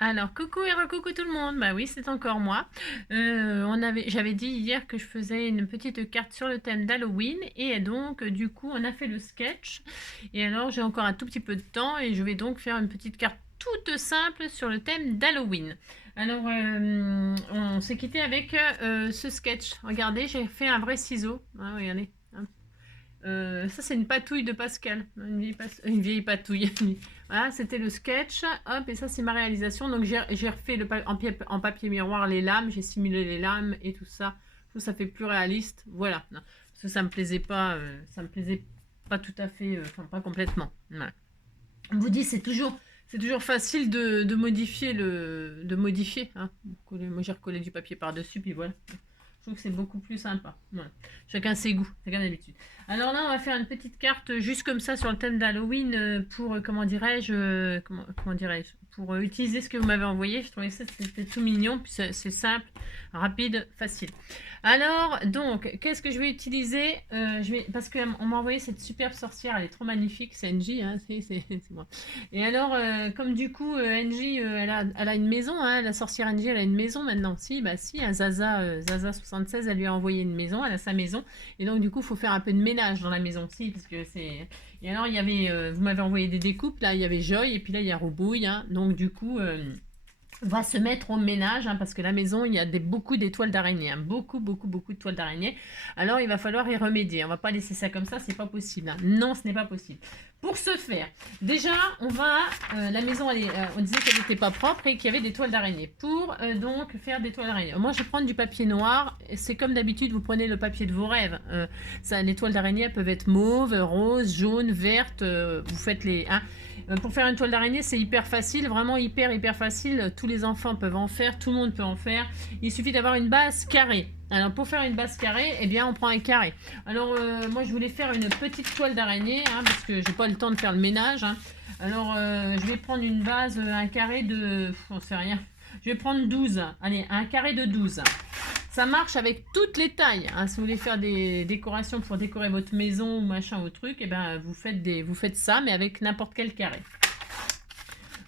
Alors, coucou et recoucou tout le monde. Bah oui, c'est encore moi. J'avais dit hier que je faisais une petite carte sur le thème d'Halloween et donc du coup on a fait le sketch. Et alors j'ai encore un tout petit peu de temps et je vais donc faire une petite carte toute simple sur le thème d'Halloween. Alors on s'est quitté avec ce sketch. Regardez, j'ai fait un vrai ciseau. Ah, regardez. Ça, c'est une patouille de Pascal. Une vieille patouille. Voilà, c'était le sketch. Hop, et ça, c'est ma réalisation. Donc, j'ai refait en papier miroir les lames. J'ai simulé les lames et tout ça. Je trouve que ça fait plus réaliste. Voilà. Non, parce que ça me plaisait pas tout à fait, enfin, pas complètement. Voilà. On vous dit, c'est toujours facile de modifier de modifier. Hein. Moi, j'ai recollé du papier par-dessus, puis voilà. Je trouve que c'est beaucoup plus sympa. Voilà. Chacun ses goûts, chacun d'habitude. Alors là, on va faire une petite carte juste comme ça sur le thème d'Halloween pour, comment dirais-je, comment dirais-je, pour utiliser ce que vous m'avez envoyé. Je trouvais que c'était tout mignon, puis c'est simple, rapide, facile. Alors, donc, qu'est-ce que je vais utiliser parce qu'on m'a envoyé cette superbe sorcière, elle est trop magnifique, c'est NJ, hein, c'est moi. Et alors, comme du coup, NJ, elle a une maison, hein, la sorcière NJ, elle a une maison maintenant. Si, bah si, hein, Zaza76, elle lui a envoyé une maison, elle a sa maison. Et donc, du coup, il faut faire un peu de ménage dans la maison, si, parce que c'est... Et alors, il y avait, vous m'avez envoyé des découpes, là, il y avait Joy, et puis là, il y a Roubouille, hein, donc du coup... on va se mettre au ménage hein, parce que la maison il y a beaucoup d'étoiles d'araignée, hein, beaucoup de toiles d'araignée. Alors il va falloir y remédier. On va pas laisser ça comme ça, c'est pas possible. Hein. Non, ce n'est pas possible. Pour ce faire, déjà on va la maison on disait qu'elle n'était pas propre et qu'il y avait des toiles d'araignée. Pour donc faire des toiles d'araignée. Moi je vais prendre du papier noir. C'est comme d'habitude, vous prenez le papier de vos rêves. Les toiles d'araignée peuvent être mauves, roses, jaunes, vertes. Vous faites les pour faire une toile d'araignée, c'est hyper facile, vraiment hyper facile. Tous les enfants peuvent en faire, tout le monde peut en faire. Il suffit d'avoir une base carrée. Alors pour faire une base carrée, eh bien on prend un carré. Alors moi je voulais faire une petite toile d'araignée hein, parce que j'ai pas le temps de faire le ménage. Hein. Alors je vais prendre une base, un carré de, on sait rien. Je vais prendre 12. Allez, un carré de 12. Ça marche avec toutes les tailles. Hein. Si vous voulez faire des décorations pour décorer votre maison ou machin ou truc, et ben vous faites ça, mais avec n'importe quel carré.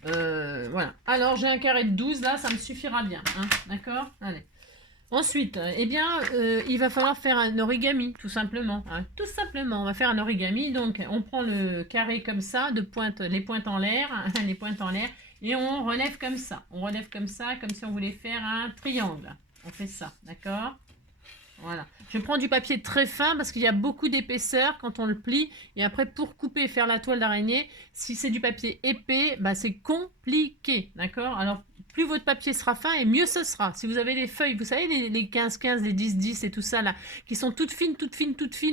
Voilà. Alors j'ai un carré de 12 là, ça me suffira bien. Hein. D'accord. Allez. Ensuite, eh bien, il va falloir faire un origami, tout simplement. Hein. Tout simplement, on va faire un origami. Donc, on prend le carré comme ça, les pointes en l'air, les pointes en l'air, et on relève comme ça. On relève comme ça, comme si on voulait faire un triangle. On fait ça, d'accord? Voilà. Je prends du papier très fin parce qu'il y a beaucoup d'épaisseur quand on le plie. Et après, pour couper et faire la toile d'araignée, si c'est du papier épais, bah, c'est compliqué. D'accord? Alors, plus votre papier sera fin et mieux ce sera. Si vous avez les feuilles, vous savez, les 15-15, les 10-10 et tout ça, là, qui sont toutes fines,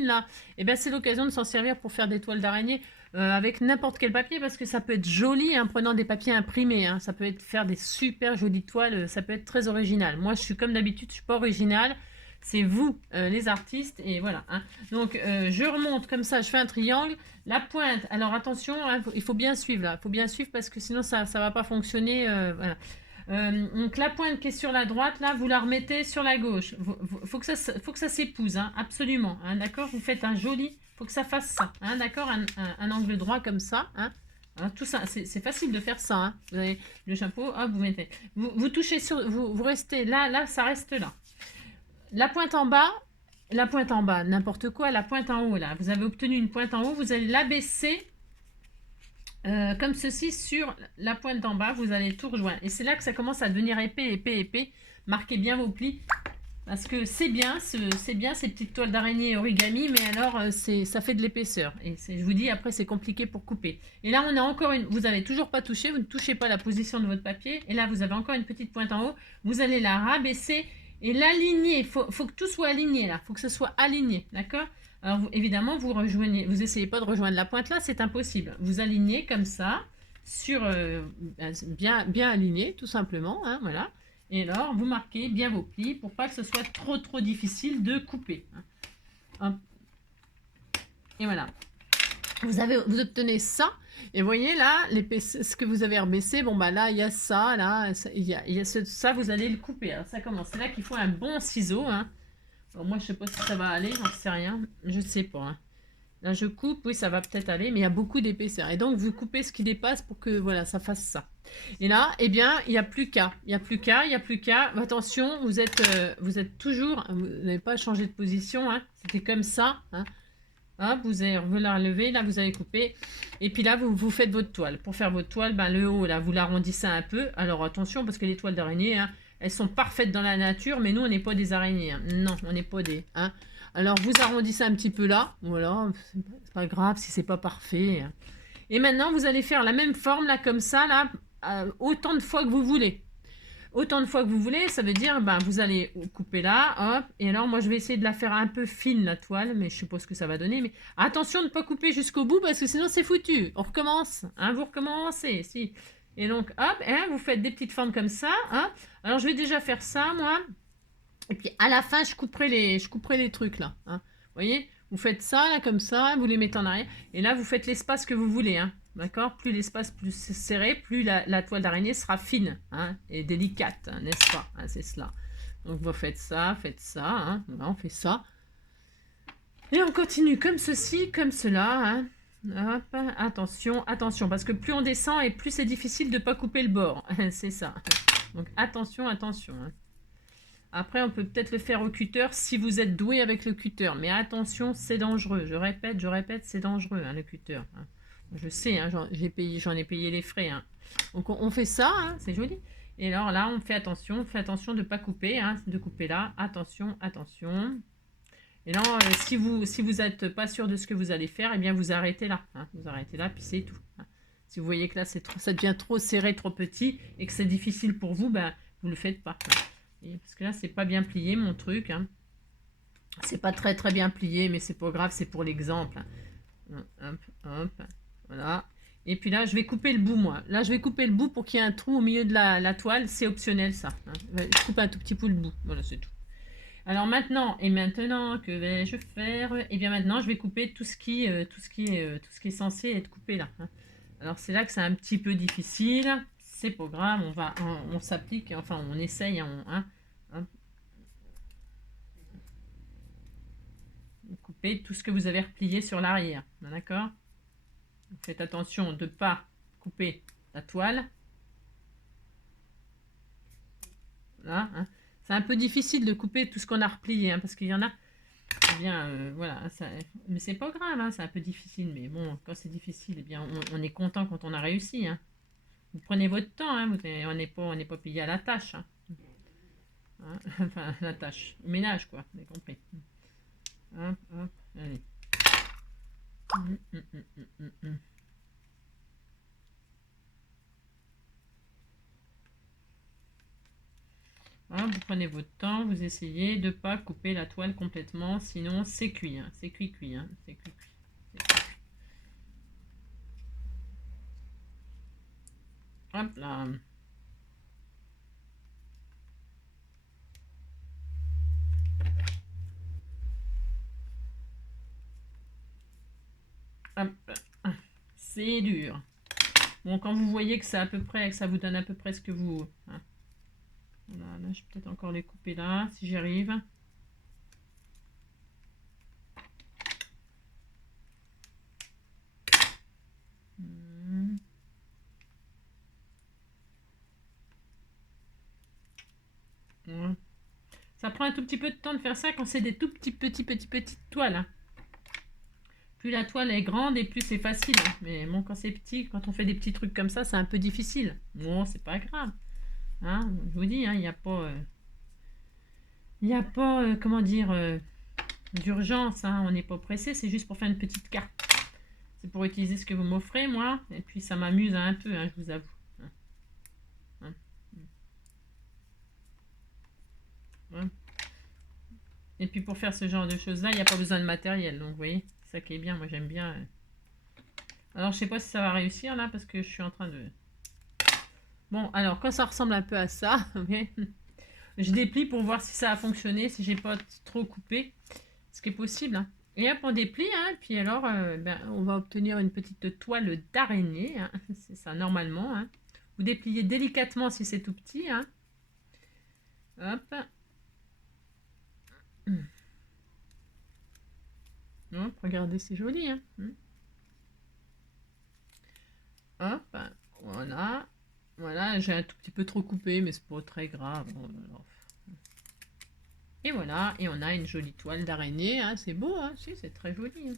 là, et bien c'est l'occasion de s'en servir pour faire des toiles d'araignée. Avec n'importe quel papier parce que ça peut être joli en prenant des papiers imprimés. Hein. Ça peut être faire des super jolies toiles. Ça peut être très original. Moi, je suis comme d'habitude, je suis pas originale. C'est vous, les artistes, et voilà. Hein. Donc, je remonte comme ça, je fais un triangle. La pointe, alors attention, hein, il faut bien suivre là. Il faut bien suivre parce que sinon, ça ne va pas fonctionner. Voilà. Donc, la pointe qui est sur la droite, là, vous la remettez sur la gauche. Faut que ça s'épouse, hein, absolument. Hein, d'accord. Vous faites un joli, faut que ça fasse ça. Hein, d'accord. Un angle droit comme ça. Hein. Hein, tout ça, c'est facile de faire ça. Hein. Vous avez le chapeau, hop, vous mettez. Vous touchez sur. Vous restez là, ça reste là. La pointe en bas, n'importe quoi, la pointe en haut, là. Vous avez obtenu une pointe en haut, vous allez l'abaisser comme ceci sur la pointe d'en bas, vous allez tout rejoindre. Et c'est là que ça commence à devenir épais. Marquez bien vos plis. Parce que c'est bien ces petites toiles d'araignée origami, mais alors ça fait de l'épaisseur. Et je vous dis, après c'est compliqué pour couper. Et là on a encore vous n'avez toujours pas touché, vous ne touchez pas la position de votre papier. Et là vous avez encore une petite pointe en haut, vous allez la rabaisser et l'aligner. Faut que tout soit aligné là, faut que ce soit aligné, d'accord? Alors évidemment vous essayez pas de rejoindre la pointe là, c'est impossible. Vous alignez comme ça, sur bien aligné tout simplement, hein, voilà. Et alors, vous marquez bien vos plis pour pas que ce soit trop difficile de couper. Hein. Et voilà. Vous obtenez ça. Et vous voyez là, ce que vous avez rebaissé, bon bah là, il y a ça, là, il y a ça, vous allez le couper. Alors ça commence. C'est là qu'il faut un bon ciseau. Hein. Alors, moi, je sais pas si ça va aller, j'en sais rien. Je sais pas. Hein. Là, je coupe, oui, ça va peut-être aller, mais il y a beaucoup d'épaisseur. Et donc, vous coupez ce qui dépasse pour que, voilà, ça fasse ça. Et là, eh bien, il n'y a plus qu'à. Il n'y a plus qu'à, il n'y a plus qu'à. Attention, vous êtes toujours. Vous n'avez pas changé de position. Hein. C'était comme ça. Hein. Hop, vous avez la relever, là vous avez coupé. Et puis là, vous faites votre toile. Pour faire votre toile, ben, le haut, là, vous l'arrondissez un peu. Alors attention, parce que les toiles d'araignée, hein, elles sont parfaites dans la nature, mais nous, on n'est pas des araignées. Hein. Non, on n'est pas des... Hein. Alors vous arrondissez un petit peu là. Voilà, c'est pas grave si c'est pas parfait. Hein. Et maintenant, vous allez faire la même forme, là, comme ça, là, autant de fois que vous voulez. Autant de fois que vous voulez, ça veut dire, ben, vous allez couper là, hop, et alors moi je vais essayer de la faire un peu fine la toile, mais je sais pas ce que ça va donner, mais attention de ne pas couper jusqu'au bout, parce que sinon c'est foutu. On recommence, hein, vous recommencez, si. Et donc, hop, hein, vous faites des petites formes comme ça, hein. Alors je vais déjà faire ça, moi, et puis à la fin, je couperai les trucs là, hein. Vous voyez, vous faites ça, là, comme ça, vous les mettez en arrière, et là, vous faites l'espace que vous voulez, hein. D'accord. Plus l'espace plus serré, plus la toile d'araignée sera fine, hein, et délicate, hein, n'est-ce pas, hein, c'est cela. Donc vous faites ça, hein, voilà, on fait ça. Et on continue comme ceci, comme cela. Hein. Hop, attention, attention, parce que plus on descend et plus c'est difficile de ne pas couper le bord. C'est ça. Donc attention, attention. Hein. Après, on peut peut-être le faire au cutter si vous êtes doué avec le cutter. Mais attention, c'est dangereux. Je répète, c'est dangereux, hein, le cutter. Hein. Je sais, hein, j'en ai payé les frais. Hein. Donc on fait ça, hein, c'est joli. Et alors là, on fait attention de ne pas couper, hein, de couper là. Attention, attention. Et là, si vous n'êtes pas sûr de ce que vous allez faire, eh bien vous arrêtez là. Hein, vous arrêtez là, puis c'est tout. Hein. Si vous voyez que là, ça devient trop serré, trop petit, et que c'est difficile pour vous, ben, vous ne le faites pas. Hein. Et parce que là, c'est pas bien plié, mon truc. Hein. C'est pas très très bien plié, mais c'est pas grave, c'est pour l'exemple. Hein. Hop, hop, voilà. Et puis là, je vais couper le bout, moi. Là, je vais couper le bout pour qu'il y ait un trou au milieu de la toile. C'est optionnel, ça. Hein. Je coupe un tout petit peu le bout. Voilà, c'est tout. Alors maintenant, que vais-je faire? Eh bien maintenant, je vais couper tout ce qui est censé être coupé là. Hein. Alors c'est là que c'est un petit peu difficile. C'est pas grave, on s'applique, enfin on essaye. Hein. Couper tout ce que vous avez replié sur l'arrière. D'accord? Faites attention de ne pas couper la toile. Voilà. Hein. C'est un peu difficile de couper tout ce qu'on a replié, hein, parce qu'il y en a. Eh bien, voilà, ça, mais c'est pas grave, hein, c'est un peu difficile, mais bon, quand c'est difficile, eh bien, on est content quand on a réussi. Hein. Vous prenez votre temps, hein, on n'est pas payé à la tâche. Hein. Hein, enfin, la tâche, le ménage, quoi, vous avez compris. Hop, hop, allez. Hein, vous prenez votre temps, vous essayez de ne pas couper la toile complètement, sinon c'est cuit. Hein, c'est cuit. Hein, c'est cuit. Hop là. Hop. C'est dur. Bon, quand vous voyez que c'est à peu près, que ça vous donne à peu près ce que vous... Hein. Voilà, là, je vais peut-être encore les couper là, si j'y arrive. Ouais. Ça prend un tout petit peu de temps de faire ça quand c'est des tout petites toiles. Hein. Plus la toile est grande et plus c'est facile. Hein. Mais bon, quand c'est petit, quand on fait des petits trucs comme ça, c'est un peu difficile. Bon, c'est pas grave. Hein, je vous dis, il n'y a pas... comment dire, d'urgence. Hein, on n'est pas pressé, c'est juste pour faire une petite carte. C'est pour utiliser ce que vous m'offrez, moi. Et puis ça m'amuse un peu, hein, je vous avoue. Hein. Hein. Et puis pour faire ce genre de choses-là, il n'y a pas besoin de matériel. Donc vous voyez, c'est ça qui est bien. Moi j'aime bien. Alors je sais pas si ça va réussir là parce que je suis en train de... Bon, alors quand ça ressemble un peu à ça, okay, je déplie pour voir si ça a fonctionné, si j'ai pas trop coupé. Ce qui est possible. Hein. Et hop, on déplie. Hein, puis alors, on va obtenir une petite toile d'araignée. Hein, c'est ça normalement. Hein. Vous dépliez délicatement si c'est tout petit. Hein. Hop. Hop, regardez, c'est joli. Hein. Hop, voilà. Voilà, j'ai un tout petit peu trop coupé, mais c'est pas très grave. Et voilà, et on a une jolie toile d'araignée, hein, c'est beau, hein, si, c'est très joli. Hein.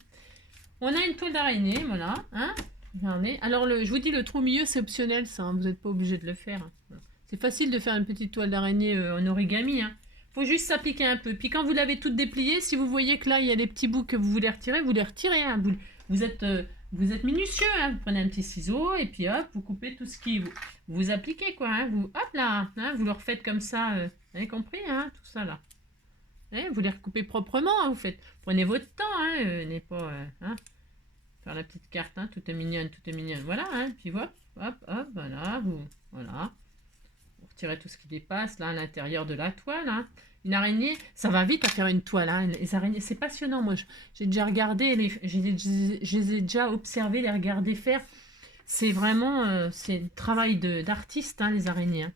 On a une toile d'araignée, voilà, hein, regardez. Alors, je vous dis, le trou au milieu, c'est optionnel, ça, hein, vous n'êtes pas obligé de le faire. Hein. Voilà. C'est facile de faire une petite toile d'araignée en origami, hein. Faut juste s'appliquer un peu. Puis quand vous l'avez toute dépliée, si vous voyez que là, il y a des petits bouts que vous voulez retirer, vous les retirez, hein. Vous êtes minutieux, hein. Vous prenez un petit ciseau, et puis hop, vous coupez tout ce qui vous appliquez, quoi, hein. Vous, hop là, hein, vous le refaites comme ça, vous avez compris, hein, tout ça, là. Vous les recoupez proprement, hein, prenez votre temps, hein, n'est pas, hein, faire la petite carte, hein, tout est mignonne, voilà, hein, puis hop, hop, hop, voilà, voilà, vous retirez tout ce qui dépasse, là, à l'intérieur de la toile, hein. Une araignée, ça va vite à faire une toile, hein, les araignées, c'est passionnant, moi, j'ai déjà regardé, je les ai déjà observés, les regarder faire, c'est vraiment, c'est le travail d'artiste, hein, les araignées, hein.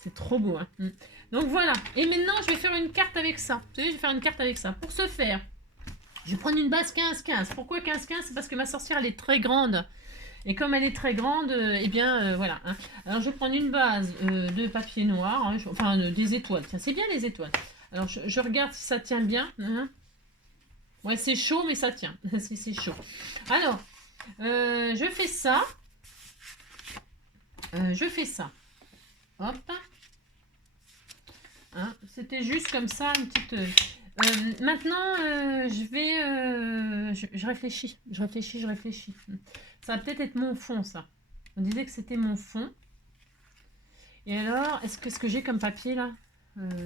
C'est trop beau, hein. Donc voilà. Et maintenant, je vais faire une carte avec ça. Vous savez, je vais faire une carte avec ça. Pour ce faire, je vais prendre une base 15-15. Pourquoi 15-15? C'est parce que ma sorcière, elle est très grande. Et comme elle est très grande, eh bien, voilà. Hein. Alors, je vais prendre une base de papier noir. Hein, enfin, des étoiles. Tiens, c'est bien les étoiles. Alors, je regarde si ça tient bien. Hein. Ouais, c'est chaud, mais ça tient. c'est chaud. Alors, je fais ça. Hop. Hein, c'était juste comme ça, une petite... maintenant, je vais... je réfléchis. Ça va peut-être être mon fond, ça. On disait que c'était mon fond. Et alors, qu'est-ce que j'ai comme papier, là?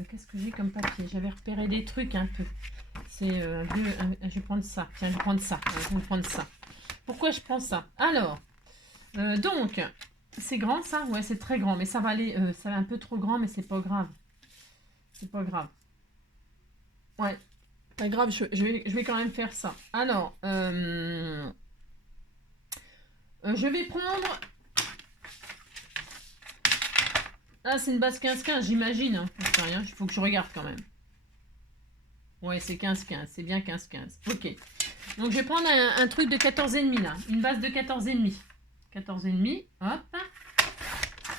Qu'est-ce que j'ai comme papier? J'avais repéré des trucs un peu. C'est je vais prendre ça. Tiens, je vais prendre ça. Je vais prendre ça. Pourquoi je prends ça? Alors, donc, c'est grand, ça? Ouais, c'est très grand. Mais ça va aller... ça va un peu trop grand, mais c'est pas grave. C'est pas grave. Ouais, pas grave, je vais quand même faire ça. Alors, je vais prendre... Ah, c'est une base 15-15, j'imagine. Hein. Je sais rien, il faut que je regarde quand même. Ouais, c'est 15-15, c'est bien 15-15. Ok. Donc, je vais prendre un truc de 14,5 là. Une base de 14,5. 14,5, hop.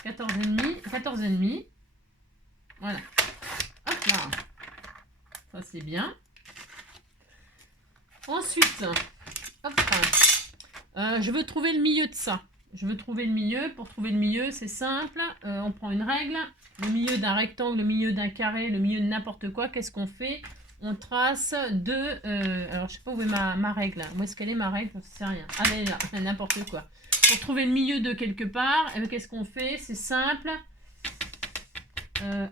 14,5, 14,5. Voilà. Hop là. Ça, c'est bien. Ensuite, hop, je veux trouver le milieu de ça. Je veux trouver le milieu. Pour trouver le milieu, c'est simple. On prend une règle. Le milieu d'un rectangle, le milieu d'un carré, le milieu de n'importe quoi. Qu'est-ce qu'on fait? On trace deux... alors, je sais pas où est ma règle. Où est-ce qu'elle est, ma règle? Je ne sais rien. Ah, elle est là. N'importe quoi. Pour trouver le milieu de quelque part, qu'est-ce qu'on fait? C'est simple.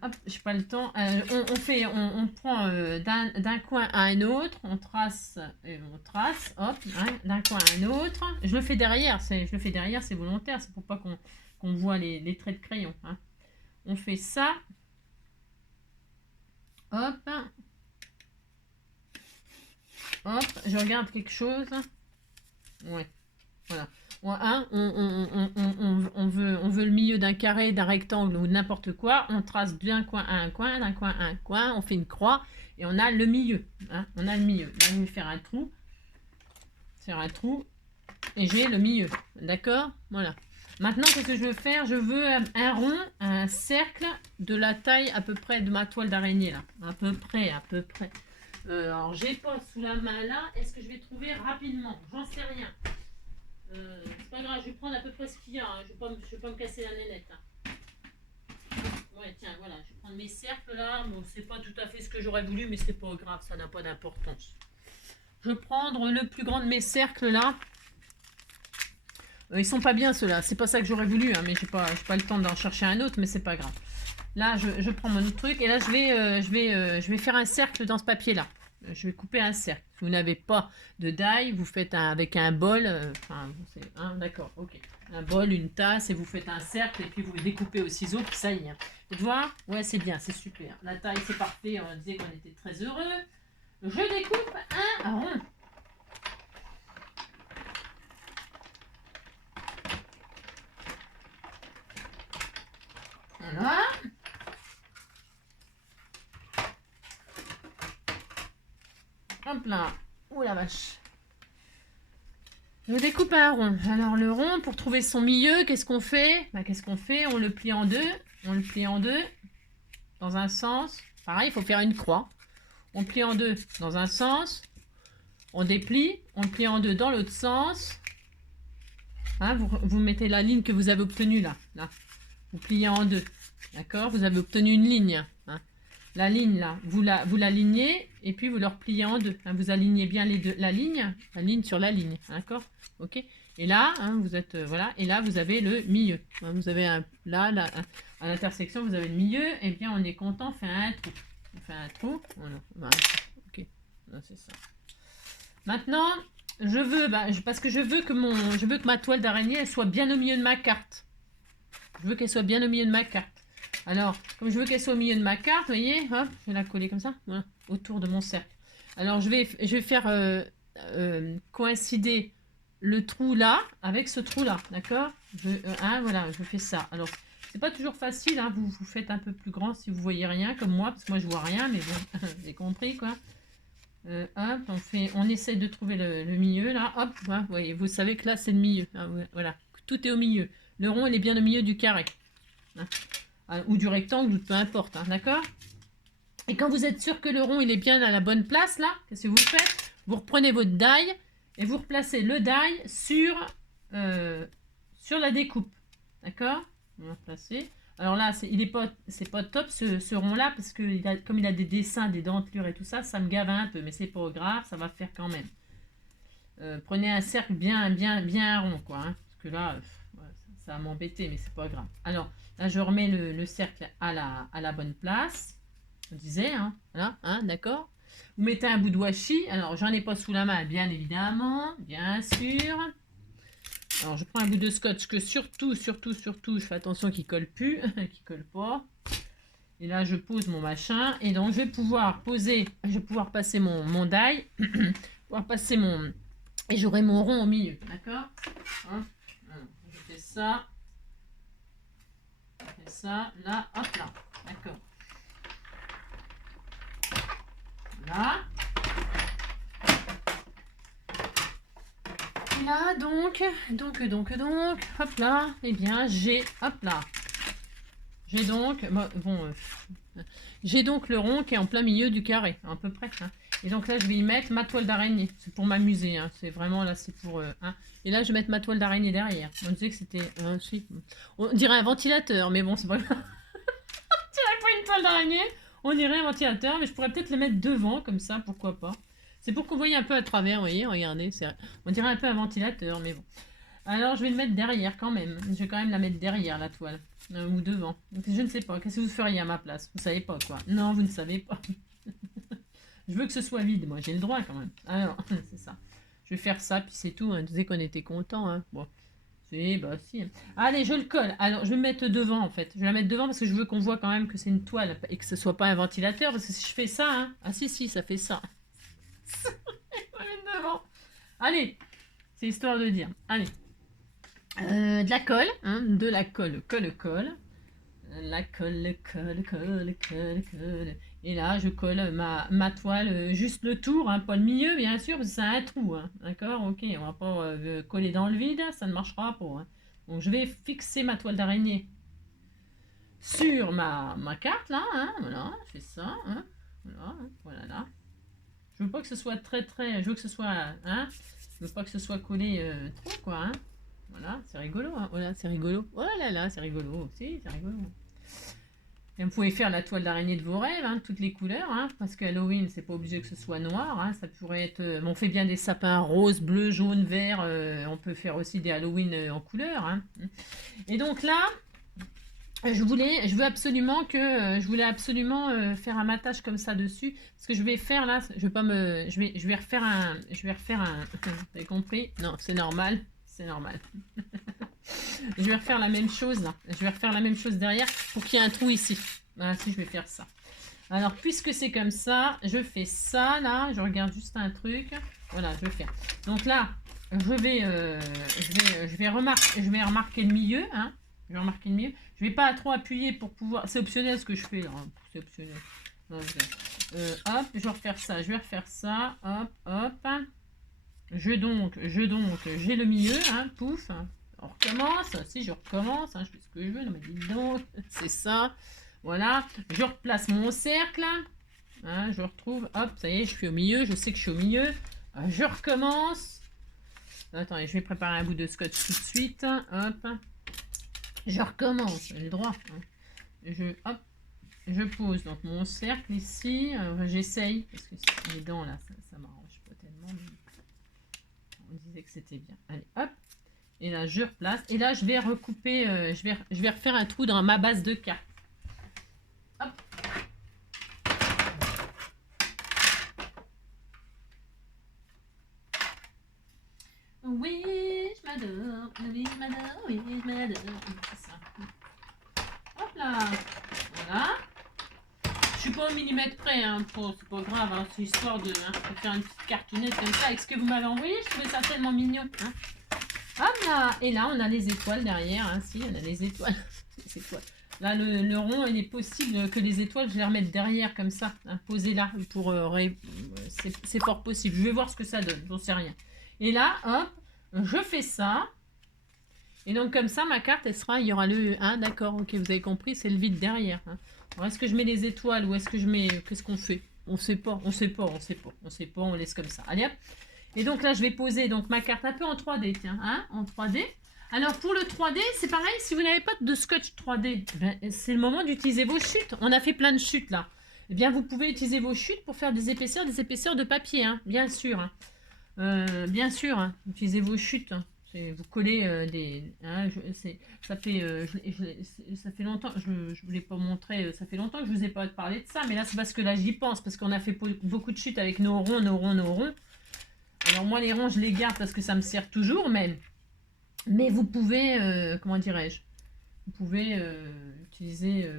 Hop, j'ai pas le temps. On prend d'un coin à un autre, on trace, hop, hein, d'un coin à un autre. Je le fais derrière, c'est volontaire, c'est pour pas qu'on voit les traits de crayon. Hein. On fait ça. Hop. Hop, je regarde quelque chose. Ouais, voilà. Hein, on veut le milieu d'un carré, d'un rectangle ou n'importe quoi. On trace d'un coin à un coin, d'un coin à un coin. On fait une croix et on a le milieu. Hein, on a le milieu. Là, je vais faire un trou. Et j'ai le milieu. D'accord? Voilà. Maintenant, qu'est-ce que je veux faire? Je veux un rond, un cercle de la taille à peu près de ma toile d'araignée. Là. À peu près. Alors, j'ai pas sous la main là. Est-ce que je vais trouver rapidement? J'en sais rien. C'est pas grave, je vais prendre à peu près ce qu'il y a. Hein. Je vais pas me casser la nénette. Hein. Ouais, tiens, voilà. Je vais prendre mes cercles là. Bon, c'est pas tout à fait ce que j'aurais voulu, mais c'est pas grave, ça n'a pas d'importance. Je vais prendre le plus grand de mes cercles là. Ils sont pas bien ceux-là. C'est pas ça que j'aurais voulu, hein, mais j'ai pas le temps d'en chercher un autre, mais c'est pas grave. Là, je prends mon autre truc et là, je vais faire un cercle dans ce papier là. Je vais couper un cercle. Si vous n'avez pas de die, vous faites avec un bol. Enfin, d'accord, ok. Un bol, une tasse, et vous faites un cercle, et puis vous le découpez au ciseau, puis ça y est. Vous voir? Ouais, c'est bien, c'est super. La taille, c'est parfait. On disait qu'on était très heureux. Je découpe un rond. Voilà. Hop là. Oh la vache. Je découpe un rond. Alors le rond, pour trouver son milieu, qu'est-ce qu'on fait? Qu'est-ce qu'on fait? On le plie en deux. On le plie en deux dans un sens. Pareil, il faut faire une croix. On plie en deux dans un sens. On déplie. On plie en deux dans l'autre sens. Hein, vous mettez la ligne que vous avez obtenue là. Vous pliez en deux. D'accord? Vous avez obtenu une ligne. Hein. La ligne là, vous l'alignez et puis vous le repliez en deux. Hein. Vous alignez bien les deux, la ligne sur la ligne. D'accord? Ok? Et là, hein, vous êtes voilà. Et là, vous avez le milieu. Hein, vous avez à l'intersection, vous avez le milieu. Et bien, on est content. On fait un trou. On fait un trou. Voilà. Ok. C'est ça. Maintenant, je veux, parce que je veux que ma toile d'araignée elle soit bien au milieu de ma carte. Je veux qu'elle soit bien au milieu de ma carte. Alors, comme je veux qu'elle soit au milieu de ma carte, vous voyez, hop, je vais la coller comme ça, voilà, autour de mon cercle. Alors, je vais faire coïncider le trou là avec ce trou là, d'accord? Voilà, je fais ça. Alors, c'est pas toujours facile, hein, vous faites un peu plus grand si vous voyez rien, comme moi, parce que moi je vois rien, mais bon, vous avez compris quoi. Hop, on essaie de trouver le milieu là, hop, voilà, vous voyez, vous savez que là c'est le milieu, hein, voilà, tout est au milieu. Le rond il est bien au milieu du carré, hein, ou du rectangle, ou peu importe, hein, d'accord? Et quand vous êtes sûr que le rond il est bien à la bonne place là, qu'est-ce que vous faites? Vous reprenez votre die et vous replacez le die sur la découpe, d'accord? On va placer. Alors là, c'est pas top ce rond-là, parce que comme il a des dessins, des dentelures et tout ça, ça me gave un peu, mais c'est pas grave, ça va faire quand même. Prenez un cercle bien rond, quoi, hein, parce que là, ça va m'embêter, mais c'est pas grave. Alors, là, je remets le cercle à la bonne place, je disais, hein, voilà, hein, d'accord. Vous mettez un bout de washi, alors j'en ai pas sous la main, bien évidemment, bien sûr. Alors, je prends un bout de scotch que surtout, je fais attention qu'il colle plus, qu'il colle pas. Et là, je pose mon machin. Et donc, je vais pouvoir passer mon die. pouvoir passer mon... Et j'aurai mon rond au milieu, d'accord? Hein, je fais ça. Je fais ça, là, hop là. D'accord. Là. Et là, donc, hop là, et bien, hop là. J'ai donc le rond qui est en plein milieu du carré, à peu près. Hein. Et donc là, je vais y mettre ma toile d'araignée. C'est pour m'amuser. Hein. C'est vraiment là, c'est pour. Hein. Et là, je vais mettre ma toile d'araignée derrière. On disait que c'était. On dirait un ventilateur, mais bon, c'est pas grave. On dirait pas une toile d'araignée. On dirait un ventilateur, mais je pourrais peut-être le mettre devant, comme ça, pourquoi pas. C'est pour qu'on voie un peu à travers, vous voyez, regardez. On dirait un peu un ventilateur, mais bon. Alors, je vais le mettre derrière quand même. Je vais quand même la mettre derrière, la toile. Ou devant. Je ne sais pas. Qu'est-ce que vous feriez à ma place? Vous savez pas, quoi. Non, vous ne savez pas. Je veux que ce soit vide, moi. J'ai le droit, quand même. Alors, c'est ça. Je vais faire ça, puis c'est tout. Hein. Je disais qu'on était content. Hein. Bon. Si. Allez, je le colle. Alors, je vais me mettre devant, en fait. Je vais la mettre devant parce que je veux qu'on voit quand même que c'est une toile et que ce soit pas un ventilateur. Parce que si je fais ça, hein... Ah si, ça fait ça. Je vais mettre devant. Allez. C'est histoire de dire. Allez. De la colle, hein, de la colle. La colle. Et là, je colle ma toile, juste le tour, hein, pas le milieu, bien sûr, parce que c'est un trou. Hein, d'accord? Ok, on va pas coller dans le vide, ça ne marchera pas. Hein. Donc, je vais fixer ma toile d'araignée sur ma carte, là. Hein, voilà, je fais ça. Hein, voilà, là. Je veux pas que ce soit je veux que ce soit... Hein, je veux pas que ce soit collé trop, quoi. Hein. Voilà, c'est rigolo, hein. Voilà, c'est rigolo. Oh là là, c'est rigolo aussi, c'est rigolo. Et vous pouvez faire la toile d'araignée de vos rêves, hein, toutes les couleurs, hein, parce que Halloween, c'est pas obligé que ce soit noir, hein, ça pourrait être... on fait bien des sapins roses, bleus, jaunes, verts, on peut faire aussi des Halloween en couleurs. Hein. Et donc là, je voulais absolument faire un matage comme ça dessus. Ce que je vais faire là, je vais refaire un... Vous avez compris? Non, c'est normal. C'est normal. Je vais refaire la même chose là. Je vais refaire la même chose derrière pour qu'il y ait un trou ici. Voilà, si je vais faire ça. Alors, puisque c'est comme ça, je fais ça là. Je regarde juste un truc. Voilà, je vais faire. Donc là, je vais remarquer le milieu. Hein. Je vais remarquer le milieu. Je vais pas trop appuyer pour pouvoir... C'est optionnel ce que je fais là. C'est optionnel. Donc, hop, je vais refaire ça. Hop, hop. j'ai le milieu, hein, pouf. On recommence, si je recommence, hein, je fais ce que je veux, non mais dis donc, c'est ça. Voilà, je replace mon cercle, hein, je retrouve, hop, ça y est, je suis au milieu, je sais que je suis au milieu. Je recommence. Attendez, je vais préparer un bout de scotch tout de suite, hop. Je recommence, j'ai le droit. Hein. Hop, je pose donc mon cercle ici, j'essaye, parce que les dents là, ça m'arrange pas tellement, mais on disait que c'était bien. Allez, hop, et là je replace, et là je vais recouper, je vais refaire un trou dans ma base de cartes. Hop. Oui, je m'adore, oui, je m'adore, oui, je m'adore, c'est ça. Hop là, voilà. Je suis pas au millimètre près, hein, c'est pas grave, hein, c'est histoire de faire une petite cartoonnette comme ça avec ce que vous m'avez envoyé, je trouvais ça tellement mignon. Hein. Hop là, et là on a les étoiles derrière, hein, si, on a les étoiles. Les étoiles. Là le rond, il est possible que les étoiles, je les remette derrière comme ça, hein, posées là, pour c'est fort possible. Je vais voir ce que ça donne, j'en sais rien. Et là, hop, je fais ça. Et donc comme ça, ma carte, elle sera, il y aura le 1, d'accord, ok, vous avez compris, c'est le vide derrière. Hein. Est-ce que je mets les étoiles ou est-ce que je mets... Qu'est-ce qu'on fait? On sait pas, on sait pas, on sait pas, on sait pas, on laisse comme ça. Allez hop. Et donc là, je vais poser donc ma carte un peu en 3D, tiens, hein, en 3D. Alors pour le 3D, c'est pareil, si vous n'avez pas de scotch 3D, ben, c'est le moment d'utiliser vos chutes. On a fait plein de chutes là. Eh bien, vous pouvez utiliser vos chutes pour faire des épaisseurs de papier, hein, bien sûr. Hein. Bien sûr, hein, utilisez vos chutes. Hein. Vous collez des... Hein, ça fait longtemps, je ne vous l'ai pas montré, ça fait longtemps que je ne vous ai pas parlé de ça, mais là c'est parce que là j'y pense, parce qu'on a fait beaucoup de chutes avec nos ronds. Alors moi les ronds je les garde parce que ça me sert toujours, mais vous pouvez, comment dirais-je, vous pouvez utiliser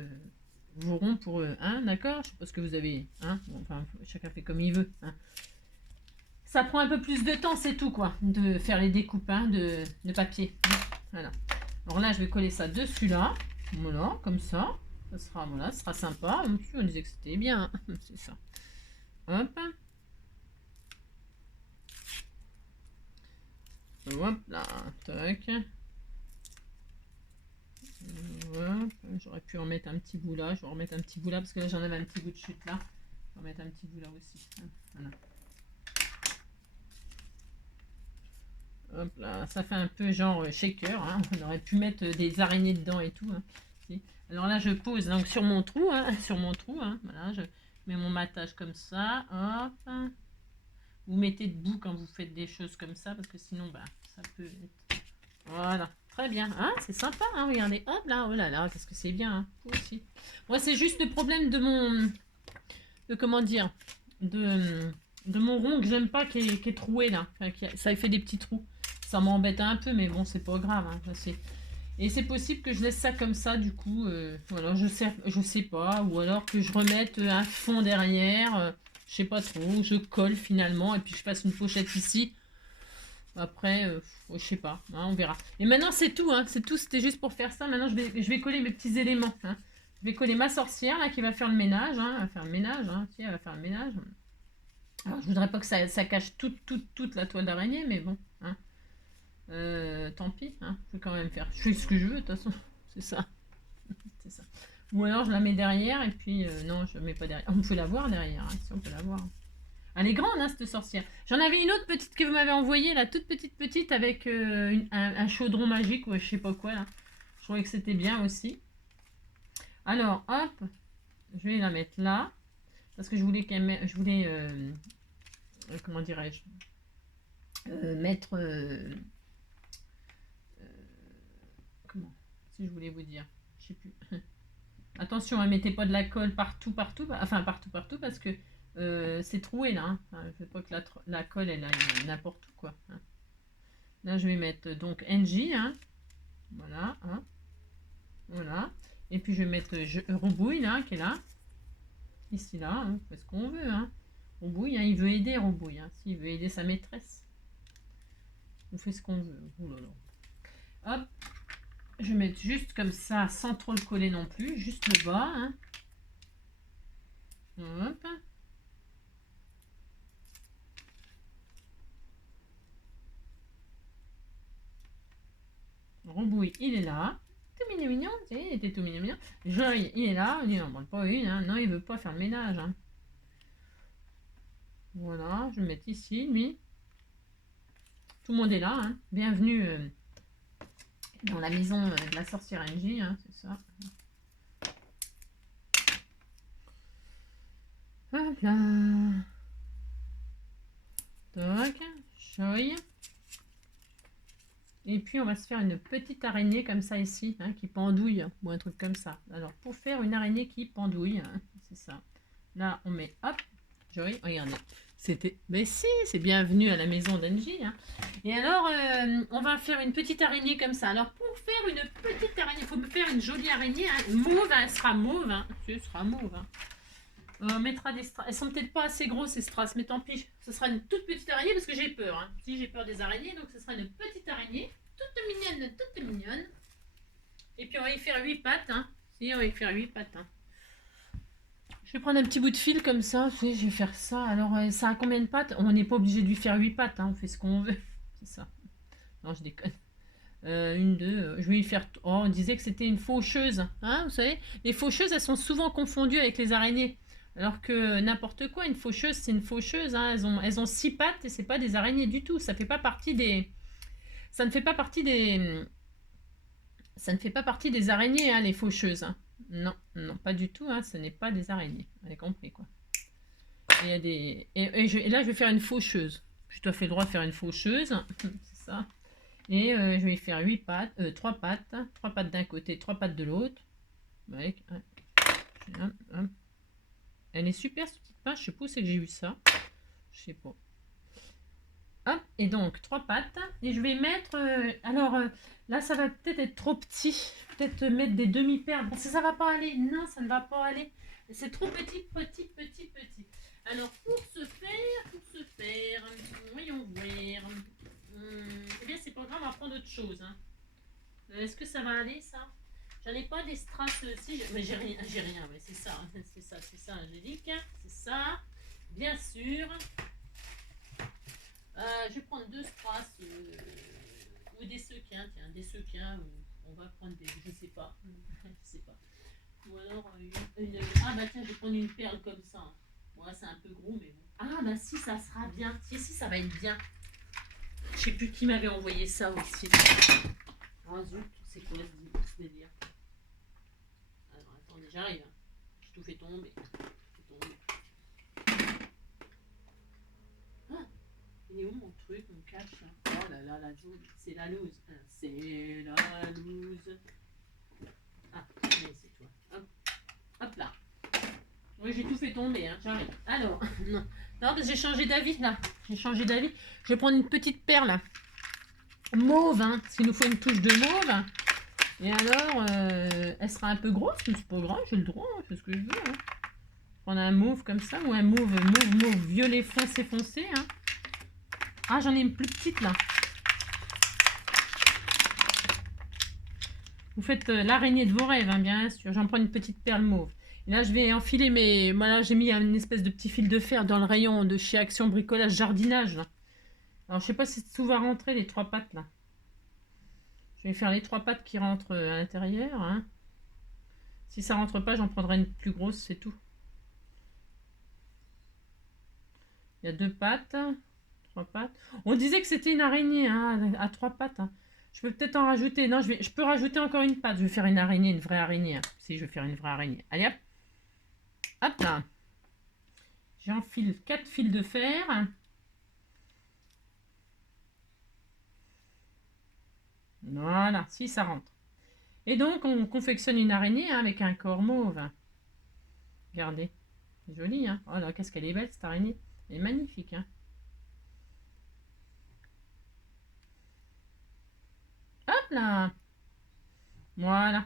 vos ronds pour d'accord, je sais pas ce que vous avez, hein, bon, enfin chacun fait comme il veut, hein. Ça prend un peu plus de temps, c'est tout, quoi, de faire les découpes hein, de papier. Voilà. Alors là, je vais coller ça dessus, là. Voilà, comme ça. Ça sera sympa. On disait que c'était bien. C'est ça. Hop. Hop là. Tac. Hop. J'aurais pu en mettre un petit bout là. Je vais en remettre un petit bout là, parce que là, j'en avais un petit bout de chute là. Je vais en mettre un petit bout là aussi. Voilà. Hop là, ça fait un peu genre shaker, hein. On aurait pu mettre des araignées dedans et tout. Hein. Alors là, je pose donc sur mon trou, hein, voilà, je mets mon matage comme ça, hop. Vous mettez debout quand vous faites des choses comme ça, parce que sinon, bah, ça peut être... Voilà, très bien, hein, c'est sympa, hein, regardez, hop là, oh là là, qu'est-ce que c'est bien, hein, aussi. Moi, c'est juste le problème de mon... comment dire, de mon rond que j'aime pas qui est troué là, ça fait des petits trous. Ça m'embête un peu, mais bon, c'est pas grave. Hein, et c'est possible que je laisse ça comme ça, du coup. Voilà, je sais pas. Ou alors que je remette un fond derrière. Je sais pas trop. Je colle finalement. Et puis je passe une pochette ici. Après, je sais pas. Hein, on verra. Et maintenant, c'est tout. Hein, c'est tout. C'était juste pour faire ça. Maintenant, je vais coller mes petits éléments. Hein. Je vais coller ma sorcière là qui va faire le ménage. Hein, elle va faire le ménage. Hein, tiens, elle va faire le ménage. Alors, je voudrais pas que ça cache toute la toile d'araignée, mais bon. Hein. Tant pis, hein, je vais quand même faire. Je fais ce que je veux, de toute façon. C'est ça. C'est ça. Ou alors je la mets derrière et puis non, je la mets pas derrière. On peut la voir derrière, hein, si on peut la voir. Elle est grande, hein, cette sorcière. J'en avais une autre petite que vous m'avez envoyée, la toute petite avec un chaudron magique ou je sais pas quoi là. Je trouvais que c'était bien aussi. Alors, hop, je vais la mettre là parce que je voulais comment dirais-je, mettre comment, si je voulais vous dire, je sais plus. Attention, ne mettez pas de la colle partout, enfin partout, parce que c'est troué là. Hein. Enfin, je veux pas que la colle elle aille n'importe où quoi. Hein. Là, je vais mettre donc NJ, hein. Voilà, hein. Voilà. Et puis je vais mettre Robouille là, qui est là, ici là, hein. On fait ce qu'on veut, hein. Robouille, hein, il veut aider Robouille, hein. S'il veut aider sa maîtresse, on fait ce qu'on veut. Ouh là là. Hop. Je vais mettre juste comme ça, sans trop le coller non plus, juste le bas. Hein. Hop. Rombouille, il est là. Tout mignon, mignon, tu sais, il était tout mignon, mignon. Joy, il est là. Il n'en prend pas une, hein. Non, il veut pas faire le ménage, hein. Voilà, je vais le mettre ici, lui. Tout le monde est là, hein. Bienvenue dans la maison de la sorcière NJ, hein, c'est ça. Hop là. Toc, Joy. Et puis on va se faire une petite araignée comme ça ici, hein, qui pendouille, ou un truc comme ça. Alors pour faire une araignée qui pendouille, hein, c'est ça. Là on met, hop, Joy, regardez. C'était, mais si, c'est bienvenue à la maison d'Angie. Hein. Et alors on va faire une petite araignée comme ça. Alors pour faire une petite araignée, il faut me faire une jolie araignée, hein, mauve, hein, elle sera mauve, hein. Ce sera mauve. Hein. On mettra des strass. Elles sont peut-être pas assez grosses ces strass, mais tant pis. Ce sera une toute petite araignée parce que j'ai peur. Hein. Si j'ai peur des araignées, donc ce sera une petite araignée, toute mignonne, toute mignonne. Et puis on va y faire 8 pattes. Hein. Si, on va y faire 8 pattes. Hein. Je vais prendre un petit bout de fil comme ça. Je vais faire ça. Alors ça a combien de pattes? On n'est pas obligé de lui faire 8 pattes. Hein. On fait ce qu'on veut. C'est ça. Non, je déconne. Une, deux. Je vais lui faire. Oh, on disait que c'était une faucheuse. Hein, vous savez, les faucheuses, elles sont souvent confondues avec les araignées. Alors que n'importe quoi, une faucheuse, c'est une faucheuse. Hein. Elles ont 6 pattes et c'est pas des araignées du tout. Ça fait pas partie des. Ça ne fait pas partie des. Ça ne fait pas partie des araignées, hein, les faucheuses. Hein. Non, non, pas du tout. Hein. Ce n'est pas des araignées. Vous avez compris quoi. Et, y a des... et là, je vais faire une faucheuse. Je te fais le droit de faire une faucheuse. C'est ça. Et je vais faire 8 pattes, 3 pattes. 3 pattes d'un côté, 3 pattes de l'autre. Avec. Elle est super cette petite page, je sais pas où c'est que j'ai vu ça. Je sais pas. Hop, et donc 3 pattes. Et je vais mettre. Là, ça va peut-être être trop petit. Peut-être mettre des demi-perles. Bon, ça va pas aller. Non, ça ne va pas aller. C'est trop petit, petit, petit, petit. Alors, pour ce faire, voyons voir. Eh bien, c'est pas grave, on va prendre autre chose. Hein. Est-ce que ça va aller, ça? J'en ai pas des strass aussi, mais j'ai rien, ouais, c'est ça, Angélique, c'est ça, bien sûr. Je vais prendre 2 strass ou des sequins, tiens, des sequins, on va prendre des, je sais pas, Ou alors ah bah tiens, je vais prendre une perle comme ça. Bon, là c'est un peu gros, mais bon. Ah bah si, ça sera bien, si, ça va être bien. Je sais plus qui m'avait envoyé ça aussi. Oh zut, c'est quoi ce délire? Alors attendez, j'arrive. Je tout fais tomber. Ah, il est où mon truc, mon cache? Oh là là, la zone. C'est la loose. C'est la loose. Ah, mais c'est toi. Hop. Hop là. Oui, j'ai tout fait tomber, hein. J'arrive. Alors, non. Non, parce que j'ai changé d'avis là. J'ai changé d'avis. Je vais prendre une petite perle mauve, hein, parce qu'il nous faut une touche de mauve. Et alors, elle sera un peu grosse, mais c'est pas grave, j'ai le droit, hein, c'est ce que je veux. Hein. Prendre un mauve comme ça, ou un mauve violet foncé. Hein. Ah, j'en ai une plus petite là. Vous faites l'araignée de vos rêves, hein, bien sûr. J'en prends une petite perle mauve. Et là, je vais enfiler mes... Voilà, j'ai mis une espèce de petit fil de fer dans le rayon de chez Action Bricolage Jardinage. Là. Alors, je sais pas si tout va rentrer, les 3 pattes là. Je vais faire les 3 pattes qui rentrent à l'intérieur. Hein. Si ça rentre pas, j'en prendrai une plus grosse, c'est tout. Il y a 2 pattes, 3 pattes. On disait que c'était une araignée hein, à 3 pattes. Hein. Je peux peut-être en rajouter. Non, je peux rajouter encore une patte. Je vais faire une araignée, une vraie araignée. Hein. Si, je vais faire une vraie araignée. Allez, hop. Hop là. J'enfile 4 fils de fer. Voilà, si ça rentre. Et donc, on confectionne une araignée hein, avec un corps mauve. Regardez. C'est joli, hein. Oh là, qu'est-ce qu'elle est belle, cette araignée. Elle est magnifique, hein. Hop là. Voilà.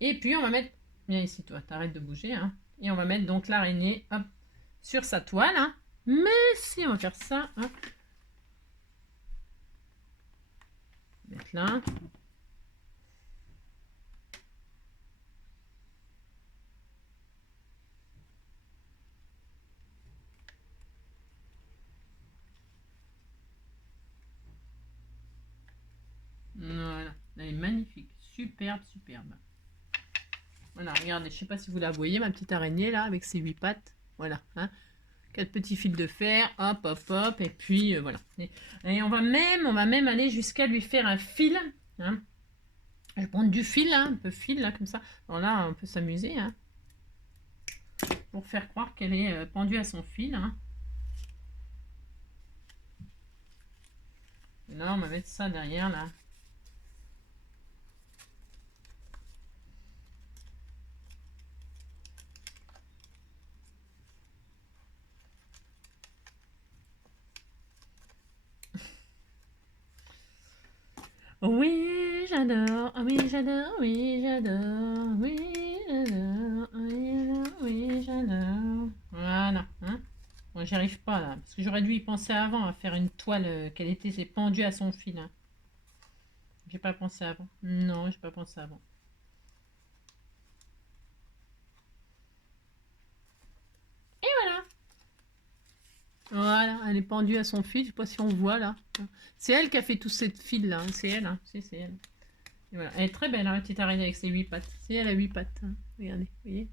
Et puis, on va mettre... Viens ici, toi, t'arrêtes de bouger, hein. Et on va mettre donc l'araignée, hop, sur sa toile, hein. Mais si, on va faire ça, hop. Mettre là. magnifique. Superbe, superbe. Voilà, regardez, je sais pas si vous la voyez, ma petite araignée là, avec ses 8 pattes. Voilà, hein. 4 petits fils de fer, hop, hop, hop, et puis voilà. Et on va même aller jusqu'à lui faire un fil. Hein. Je vais prendre du fil, hein, un peu fil là, comme ça. Alors là, on peut s'amuser, hein, pour faire croire qu'elle est pendue à son fil. Hein. Et là, on va mettre ça derrière là. Oui, j'adore, oui, j'adore, oui, j'adore, oui, j'adore, oui, j'adore, oui, j'adore. Voilà, hein. Bon, j'y arrive pas là, parce que j'aurais dû y penser avant, à faire une toile qu'elle était pendue à son fil. Hein. J'ai pas pensé avant. Non, j'ai pas pensé avant. Et voilà. Voilà, elle est pendue à son fil, je sais pas si on voit là. C'est elle qui a fait tout cette fil là, hein. C'est elle, hein. C'est elle. Et voilà. Elle est très belle, hein, la petite araignée avec ses 8 pattes. C'est elle a 8 pattes. Hein. Regardez, vous voyez.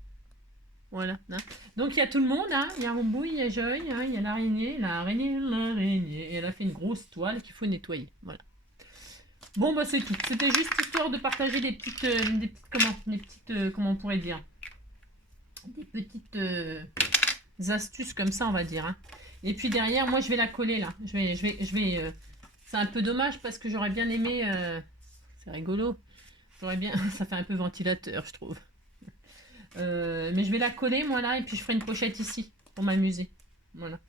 Voilà. Hein. Donc il y a tout le monde, hein. Il y a Rombouille, il y a Joy, hein. Il y a l'araignée, l'araignée, l'araignée. Et elle a fait une grosse toile qu'il faut nettoyer. Voilà. Bon bah c'est tout. C'était juste histoire de partager comment on pourrait dire, des petites astuces comme ça, on va dire. Hein. Et puis derrière, moi je vais la coller là. C'est un peu dommage parce que j'aurais bien aimé. C'est rigolo. J'aurais bien. Ça fait un peu ventilateur, je trouve. Mais je vais la coller moi là et puis je ferai une pochette ici pour m'amuser. Voilà.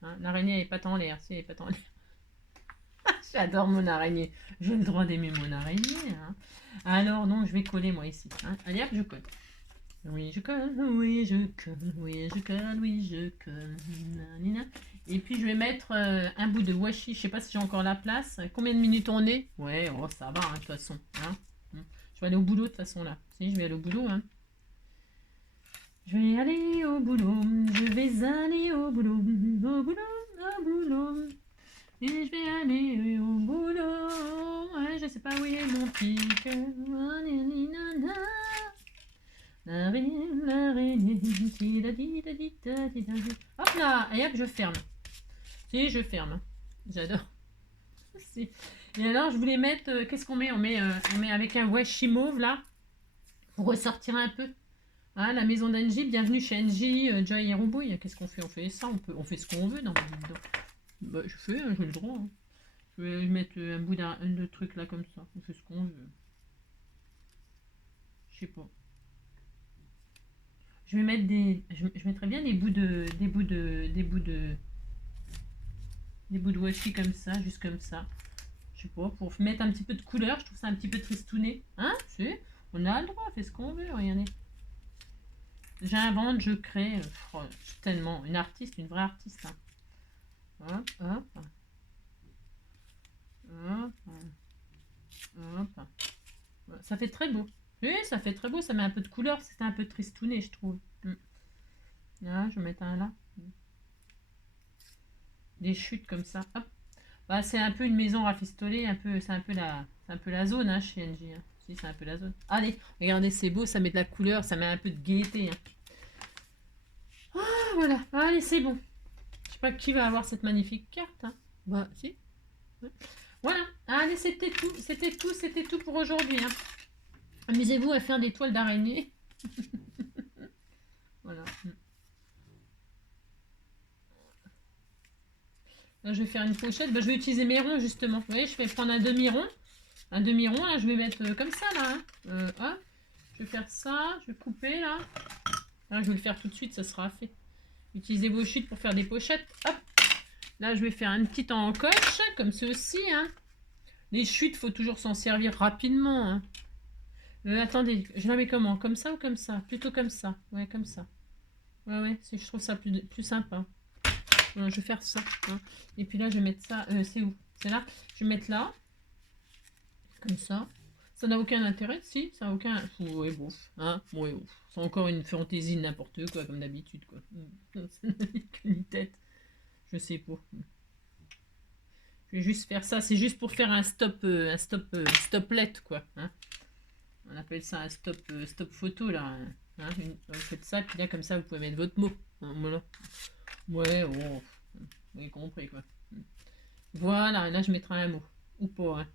Hein, l'araignée elle est pas en l'air. Si, elle est pas en l'air. J'adore mon araignée. J'ai le droit d'aimer mon araignée. Hein. Alors non, je vais coller moi ici. Hein. Allez hop, je colle. Oui, je colle, oui, je colle, oui, je colle, oui, je colle. Nanina. Et puis je vais mettre un bout de washi. Je sais pas si j'ai encore la place. Combien de minutes on est? Ouais, oh, ça va, hein, de toute façon. Hein. Je vais aller au boulot de toute façon là. Si, je vais aller au boulot. Hein. Je vais aller au boulot. Je vais aller au boulot. Au boulot, au boulot. Et je vais aller au boulot. Ouais, je sais pas où est mon pic. L'araignée, hop là, et hop, je ferme. Si, je ferme. J'adore. Si. Et alors, je voulais mettre, qu'est-ce qu'on met on met avec un washi mauve là, pour ressortir un peu. Hein, la maison d'Angie, bienvenue chez Angie, Joy et Roubouille. Qu'est-ce qu'on fait? On fait ça, on fait ce qu'on veut dans le dedans. Bah, je fais, hein, j'ai le droit. Hein. Je vais mettre un bout de truc là comme ça. On fait ce qu'on veut. Je sais pas. Je vais mettre je mettrais bien des bouts de washi comme ça, juste comme ça. Je sais pas, pour mettre un petit peu de couleur, je trouve ça un petit peu tristouné. Hein? Si, on a le droit, on fait ce qu'on veut, regardez. J'invente, je crée. Oh, je suis tellement une artiste, une vraie artiste. Hein. Hop, hop. Hop. Hop. Ça fait très beau. Oui, ça fait très beau, ça met un peu de couleur, c'était un peu tristouné, je trouve. Là, je vais mettre un là. Des chutes comme ça. Hop. Bah, c'est un peu une maison rafistolée, c'est un peu la zone hein, chez NG. Hein. Si, c'est un peu la zone. Allez, regardez, c'est beau, ça met de la couleur, ça met un peu de gaieté. Hein. Ah, voilà. Allez, c'est bon. Je sais pas qui va avoir cette magnifique carte. Hein. Bah, si. Ouais. Voilà. Allez, c'était tout pour aujourd'hui. Hein. Amusez-vous à faire des toiles d'araignée. Voilà. Là, je vais faire une pochette. Bah, je vais utiliser mes ronds, justement. Vous voyez, je vais prendre un demi-rond. Un demi-rond, là, je vais mettre comme ça, là. Hein. Hop. Je vais faire ça. Je vais couper, là. Là, je vais le faire tout de suite, ça sera fait. Utilisez vos chutes pour faire des pochettes. Hop. Là, je vais faire une petite encoche, comme ceci. Hein. Les chutes, il faut toujours s'en servir rapidement. Hein. Attendez, je la mets comment? Comme ça ou comme ça? Plutôt comme ça. Ouais, comme ça. Ouais, je trouve ça plus sympa. Voilà, je vais faire ça. Hein. Et puis là, je vais mettre ça. C'est où? C'est là. Je vais mettre là. Comme ça. Ça n'a aucun intérêt, si. Ça n'a aucun. Ouais, bon. Hein? Ouais, c'est encore une fantaisie de n'importe quoi, comme d'habitude, quoi. Ça n'a ni queue ni tête. Je sais pas. Je vais juste faire ça. C'est juste pour faire un stoplet, quoi. Hein. On appelle ça un stop photo, là. Hein. Vous faites ça, puis là, comme ça, vous pouvez mettre votre mot. Hein, voilà. Ouais, oh, vous avez compris, quoi. Voilà, et là, je mettrai un mot. Ou pas, hein.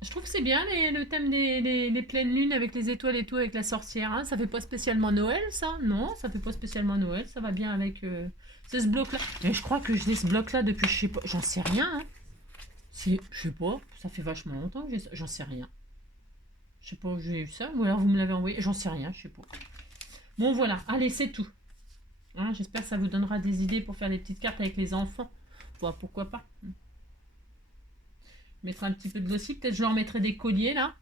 Je trouve que c'est bien le thème des pleines lunes avec les étoiles et tout, avec la sorcière. Hein. Ça fait pas spécialement Noël, ça? Non, ça fait pas spécialement Noël. Ça va bien avec c'est ce bloc-là. Mais je crois que j'ai ce bloc-là depuis, je sais pas, j'en sais rien. Hein. Si, je sais pas, ça fait vachement longtemps que j'ai ça. J'en sais rien. Je sais pas où j'ai eu ça, ou alors vous me l'avez envoyé. J'en sais rien, je sais pas. Bon, voilà, allez, c'est tout. Hein, j'espère que ça vous donnera des idées pour faire des petites cartes avec les enfants. Bon, pourquoi pas. Je mettrai un petit peu de glossy. Peut-être je leur mettrai des colliers, là,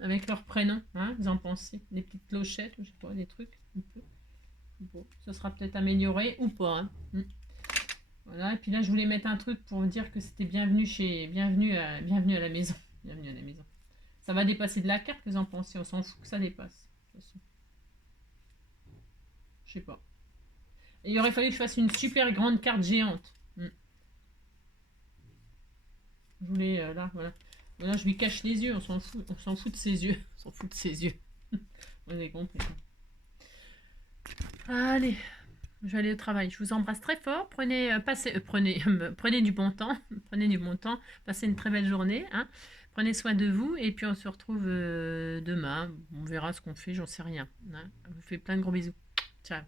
avec leur prénom. Hein, vous en pensez? Des petites clochettes, ou je sais pas, des trucs. Un peu. Bon, ça sera peut-être amélioré ou pas. Hein. Voilà, et puis là, je voulais mettre un truc pour vous dire que c'était bienvenue à la maison. Bienvenue à la maison. Ça va dépasser de la carte, vous en pensez? On s'en fout que ça dépasse. De toute façon. Je sais pas. Et il aurait fallu que je fasse une super grande carte géante. Je voulais, là, voilà. Voilà, je lui cache les yeux, on s'en fout de ses yeux. On s'en fout de ses yeux. Vous avez compris. Allez, je vais aller au travail. Je vous embrasse très fort. Prenez du bon temps. Prenez du bon temps. Passez une très belle journée. Hein. Prenez soin de vous. Et puis on se retrouve demain. On verra ce qu'on fait, j'en sais rien. Hein. Je vous fais plein de gros bisous. Ciao.